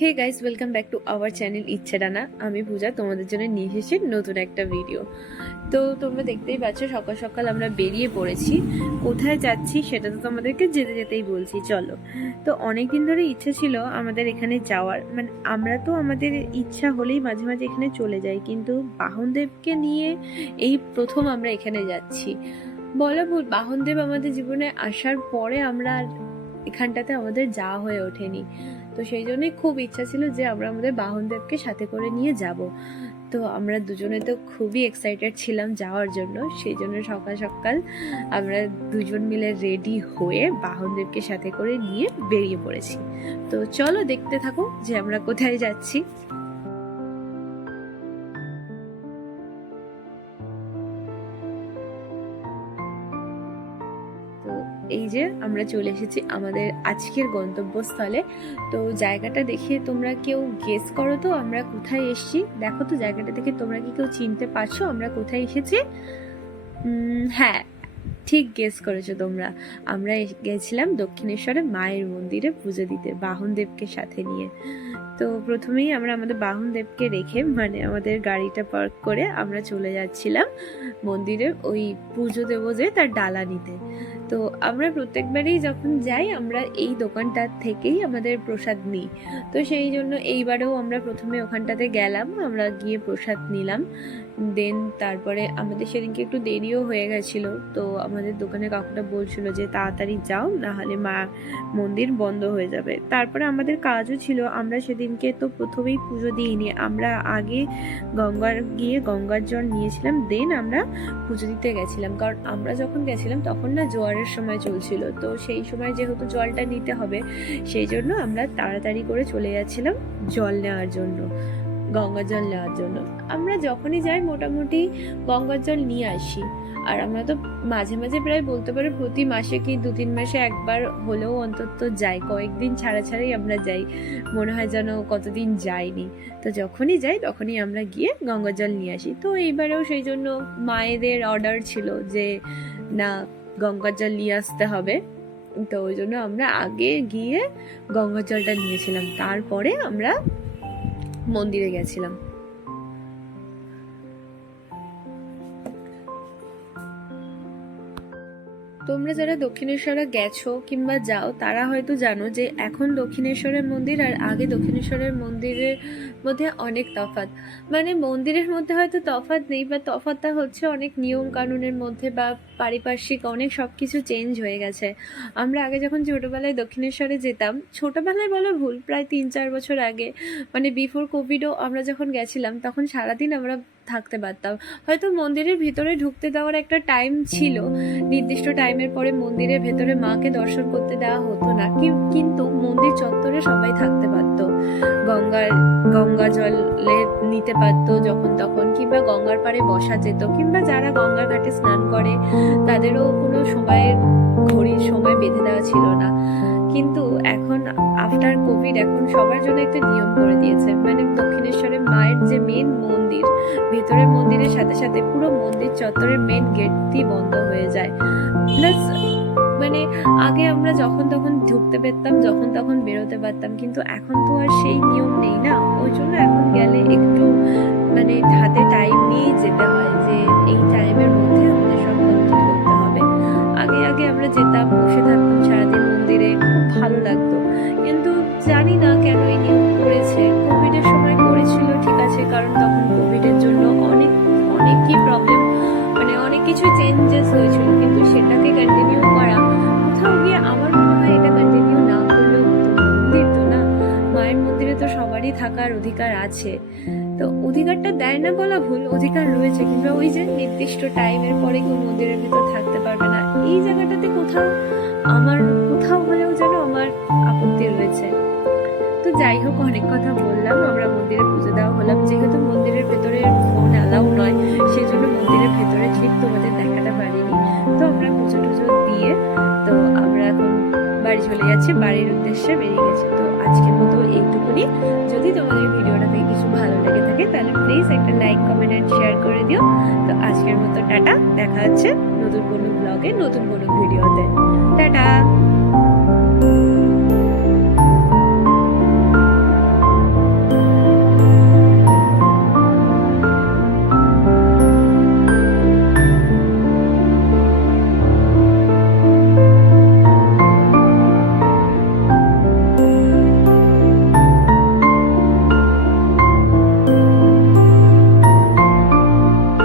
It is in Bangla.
Hey guys, welcome back to our channel Ichche Dana. আমি পূজা, তোমাদের জন্য নিয়ে এসেছি নতুন একটা ভিডিও। তো তোমরা দেখতেই পাচ্ছ, সকাল সকাল আমরা বেরিয়ে পড়েছি। কোথায় যাচ্ছি সেটা তো তোমাদেরকে যেতে যেতেই বলছি, চলো। তো অনেকদিন ধরে ইচ্ছে ছিল আমাদের এখানে যাওয়ার, মানে আমরা তো আমাদের ইচ্ছা হলেই মাঝে মাঝে এখানে চলে যাই, কিন্তু বাহনদেবকে নিয়ে এই প্রথম আমরা এখানে যাচ্ছি। বলা ভুল, বাহনদেব আমাদের জীবনে আসার পরে আমরা আর এখানটাতে আমাদের যাওয়া হয়ে ওঠেনি। তো সেই জন্যই খুব ইচ্ছা ছিল যে আমরা আমাদের বাহনদেবকে সাথে করে নিয়ে যাব। তো আমরা দুজনে তো খুবই এক্সাইটেড ছিলাম যাওয়ার জন্য, সেই জন্য সকাল সকাল আমরা দুজন মিলে রেডি হয়ে বাহনদেবকে সাথে করে নিয়ে বেরিয়ে পড়েছি। তো চলো দেখতে থাকো যে আমরা কোথায় যাচ্ছি। তো এই যে আমরা চলে এসেছি আমাদের আজকের গন্তব্যস্থলে। তো জায়গাটা দেখে তোমরা কেউ গেস করো তো আমরা কোথায় এসেছি। দেখো তো জায়গাটা দেখে তোমরা কি কেউ চিনতে পারছো আমরা কোথায় এসেছি? হ্যাঁ, ঠিক গেস করেছো তোমরা। আমরা গেছিলাম দক্ষিণেশ্বরে মায়ের মন্দিরে পুজো দিতে বাহনদেবকে সাথে নিয়ে। তো প্রথমেই আমরা আমাদের বাহনদেবকে রেখে, মানে আমাদের গাড়িটা পার্ক করে আমরা চলে যাচ্ছিলাম মন্দিরে ওই পুজো দেবো যে তার ডালা নিতে। তো আমরা প্রত্যেকবারই যখন যাই আমরা এই দোকানটার থেকেই আমাদের প্রসাদ নিই। তো সেই জন্য এইবারেও আমরা প্রথমে ওখানটাতে গেলাম, আমরা গিয়ে প্রসাদ নিলাম। দেন তারপরে আমাদের সেদিনকে একটু দেরিও হয়ে গেছিলো, তো আমাদের দোকানে কাকুটা বলছিল যে তাড়াতাড়ি যাও, না হলে মা মন্দির বন্ধ হয়ে যাবে। তারপরে আমাদের কাজও ছিল, আমরা সেদিনকে তো প্রথমেই পুজো দিইনি, আমরা আগে গঙ্গার জল নিয়েছিলাম, দেন আমরা পুজো দিতে গেছিলাম। কারণ আমরা যখন গেছিলাম তখন না জোয়ারের সময় চলছিল, তো সেই সময় যেহেতু জলটা নিতে হবে সেই জন্য আমরা তাড়াতাড়ি করে চলে যাচ্ছিলাম জল নেওয়ার জন্য, গঙ্গার জল নেওয়ার জন্য। আমরা যখনই যাই মোটামুটি গঙ্গার জল নিয়ে আসি। আর আমরা তো মাঝে মাঝে প্রায় বলতে পারো প্রতি মাসে কি 2-3 মাসে একবার হলেও অন্তত যাই, কয়েকদিন ছাড়া ছাড়াই আমরা যাই, মনে হয় যেন কতদিন যাইনি। তো যখনই যাই তখনই আমরা গিয়ে গঙ্গার জল নিয়ে আসি। তো এইবারেও সেই জন্য মায়েদের অর্ডার ছিল যে না, গঙ্গার জল নিয়ে আসতে হবে। তো ওই জন্য আমরা আগে গিয়ে গঙ্গার জলটা নিয়েছিলাম, তারপরে আমরা মন্দিরে গেছিলাম। তোমরা যারা দক্ষিণেশ্বরে গেছো কিংবা যাও তারা হয়তো জানো যে এখন দক্ষিণেশ্বরের মন্দির আর আগে দক্ষিণেশ্বরের মন্দিরের মধ্যে অনেক তফাৎ। মানে মন্দিরের মধ্যে হয়তো তফাৎ নেই, বা তফাৎটা হচ্ছে অনেক নিয়ম কানুনের মধ্যে বা পারিপার্শ্বিক অনেক সব কিছু চেঞ্জ হয়ে গেছে। আমরা আগে যখন ছোটোবেলায় দক্ষিণেশ্বরে যেতাম, ছোটোবেলায় বলা ভুল, প্রায় 3-4 বছর আগে, মানে বিফোর কোভিডও আমরা যখন গেছিলাম তখন সারাদিন আমরা থাকতে পারতাম। হয়তো মন্দিরের ভিতরে ঢুকতে দেওয়ার একটা টাইম ছিল, নির্দিষ্ট টাইমের পরে মন্দিরের ভেতরে মাকে দর্শন করতে দেওয়া হতো না, কিন্তু মন্দির চত্বরে সবাই থাকতে পারত, গঙ্গা জলে নিতে পারতো যখন তখন, কিংবা গঙ্গার পাড়ে বসা যেত, কিংবা যারা গঙ্গার ঘাটে স্নান করে তাদেরও কোনো সময়ের ঘড়ির সময় বেঁধে দেওয়া ছিল না। কিন্তু এখন আফটার কোভিড এখন সবার জন্য একটা নিয়ম করে দিয়েছে, মানে দক্ষিণেশ্বরের মায়ের যে মেন মন্দির, ভেতরের মন্দিরের সাথে সাথে পুরো মন্দির চত্বরের মেন গেটটি বন্ধ হয়ে যায়। প্লাস মানে আগে আমরা যখন তখন ঢুকতে পারতাম, যখন তখন বেরোতে পারতাম, কিন্তু এখন তো আর সেই নিয়ম নেই না। ওই জন্য এখন গেলে একটু মানে হাতে টাইম নিয়েই যেতে হয়, যে এই টাইমের মধ্যে আমাদের সব কমপ্লিট করতে হবে। আগে আগে আমরা যেতাম, বসে থাকতাম সারাদিন মন্দিরে, খুব ভালো লাগতো। কিন্তু জানি না কেন এই নিয়ম করেছে। কোভিডের সময় করেছিল ঠিক আছে, কারণ তখন কোভিডের জন্য অনেকই প্রবলেম, মানে অনেক কিছু চেঞ্জেস হয়েছিল, কিন্তু সেটাকে কন্টিনিউ করা কোথাও গিয়ে আমার মনে হয় এটা কন্টিনিউ না করলেও হতো। মন্দির তো না, মায়ের মন্দিরে তো সবারই থাকার অধিকার আছে। তো অধিকারটা দেয় না বলা ভুল, অধিকার রয়েছে, কিন্তু ওই যে নির্দিষ্ট টাইমের পরে কেউ মন্দিরের ভিতর থাকতে পারবে না, এই জায়গাটাতে কোথাও হলেও যেন আমার আপত্তি রয়েছে। তো যাই হোক, অনেক কথা বললাম, আমরা মন্দিরে পুজো দেওয়া হলাম। যেহেতু মন্দিরের ভেতরে ফোন অ্যালাউ নয়, সেই জন্য মন্দিরের ভেতরে ঠিক তোমাদের দেখাতে পারিনি। তো আমরা পুজো টুজো দিয়ে তো আমরা এখন বাড়ি চলে যাচ্ছি, বাড়ির উদ্দেশ্যে বেরিয়ে গেছি। তো আজকের মতো এইটুকুনি। যদি তোমাদের ভিডিওটা থেকে কিছু ভালো লেগে থাকে তাহলে প্লিজ একটা লাইক, কমেন্ট এন্ড শেয়ার করে দিও। তো আজকের মতো টাটা, দেখা হচ্ছে নতুন কোনো ব্লগে, নতুন কোনো ভিডিওতে। টাটা।